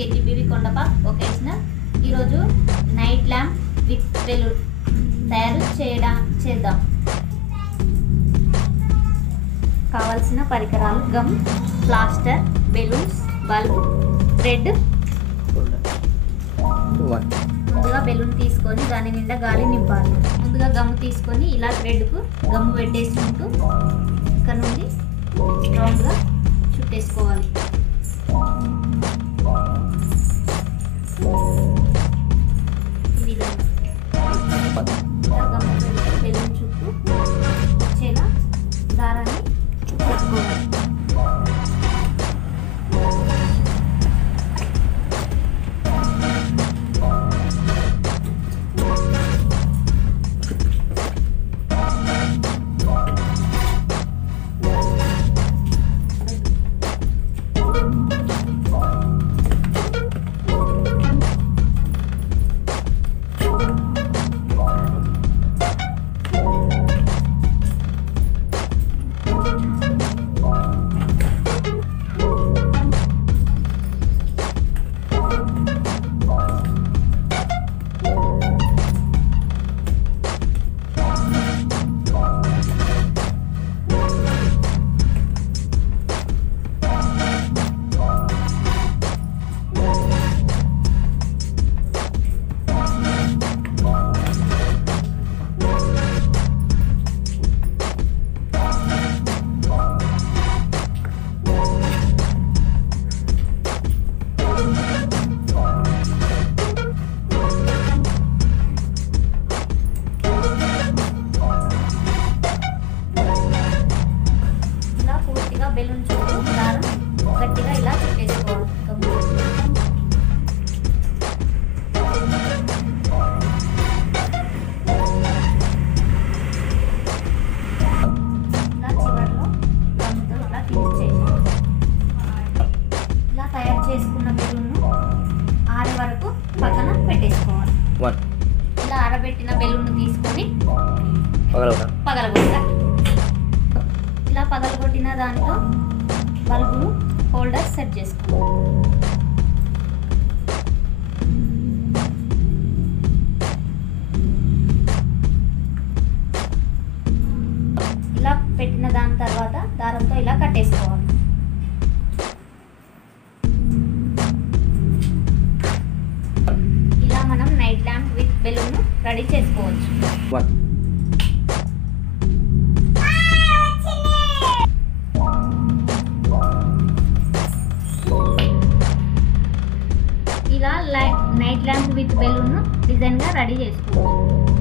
KGBV Kondapak vocational. ఈరోజు night lamp with balloon తయారు చేద్దాం. కావలసిన పరికరాలు: gum, plaster, balloons, bulb, thread. ముందుగా బెలూన్ తీసుకొని దాని నిండా గాలి నింపాలి. ముందుగా గమ్ తీసుకొని ఇలా థ్రెడ్కు గమ్ పెట్టేసుకుంటూ ఇక్కడ నుండి రౌండ్గా చుట్టేసుకోవాలి. ఈ విధంగా గమ్ బెలూన్ చుట్టూ వచ్చేలా దారాన్ని చుట్టేసుకోవాలి. బెలూన్ చుట్టూ దారం గట్టిగా ఇలా చుట్టేసుకోవాలి. ఇలా చివరిలో గమ్తో ఇలా ఫినిష్ చేయాలి. ఇలా తయారు చేసుకున్న బెలూన్ను ఆరే వరకు పక్కన పెట్టేసుకోవాలి. ఇలా ఆరబెట్టిన బెలూన్ను తీసుకొని పగలగొట్టాలి. ఇలా పగలగొట్టిన దాంట్లో బల్బును హోల్డర్ సెట్ చేసుకోవాలి. ఇలా పెట్టిన దాని తర్వాత దారంతో ఇలా కట్టేసుకోవాలి. ఇలా మనం night lamp with balloon ready చేసుకోవచ్చు. ఇలా నైట్ ల్యాంప్ విత్ బెలూన్ డిజైన్గా రెడీ చేసుకోవచ్చు.